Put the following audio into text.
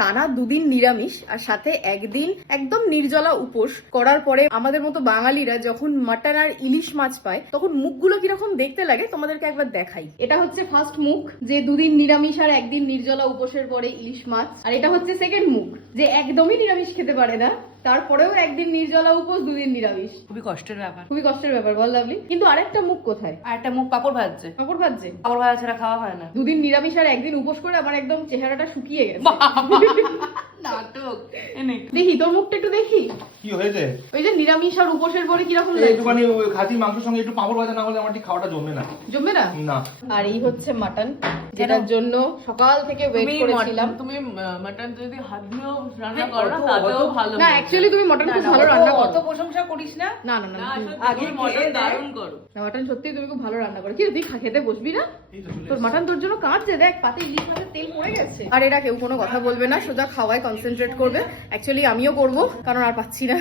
টানা 2 দিন নিরামিষ আর সাথে একদিন একদম নির্জলা উপোস করার পরে আমাদের মতো বাঙালিরা যখন মাটন আর ইলিশ মাছ পায় তখন মুখগুলো কিরকম দেখতে লাগে তোমাদেরকে একবার দেখাই। এটা হচ্ছে ফার্স্ট মুখ, যে 2 দিন নিরামিষ আর একদিন নির্জলা উপোসের পরে ইলিশ মাছ। আর এটা হচ্ছে সেকেন্ড মুখ, যে একদমই নিরামিষ খেতে পারে না, তারপরেও একদিন নির্জলা উপোস 2 দিন নিরামিষ। খুবই কষ্টের ব্যাপার, খুবই কষ্টের ব্যাপার বল লাভলি। কিন্তু আরেকটা মুখ কোথায়? আর একটা মুখ পাপড় ভাজছে। পাপড় ভাজছে? পাপড় ভাজা ছাড়া খাওয়া হয় না। 2 দিন নিরামিষ আর একদিন উপোস করে আমার একদম চেহারাটা শুকিয়ে গেছে। নাটক। দেখি তোর মুখটা একটু দেখি। কি হয়েছে? ওই যে নিরামিষ আর উপোসের পরে কিরকম এই লাগে? একটুখানি ওই খাসির মাংসের সঙ্গে একটু পাঁপড় ভাজা না হলে আমার ঠিক খাওয়াটা জমবে না। জমবে না? না। আর এই হচ্ছে মাটন, যেটার জন্য সকাল থেকে ওয়েট করেছিলাম। তুমি মাটন যদি হাত দিয়েও রান্না করো না তাতেও ভালো। না অ্যাকচুয়ালি তুমি মটন খুব ভালো রান্না করো। অত প্রশংসা করিস না। না না না, আগে মটন দারুণ করো। না মটন সত্যি তুমি খুব ভালো রান্না করো। কি তুই খেতে বসবি না? তোর মটন তোর জন্য কাঁদছে, দেখ পাতে ইলিশ মাছের তেল পড়ে গেছে। আর এরা কেউ কোনো কথা বলবে না, সোজা খাওয়ায় কনসেন্ট্রেট করবে। অ্যাকচুয়ালি আমিও করবো, কারণ আর পাচ্ছি না।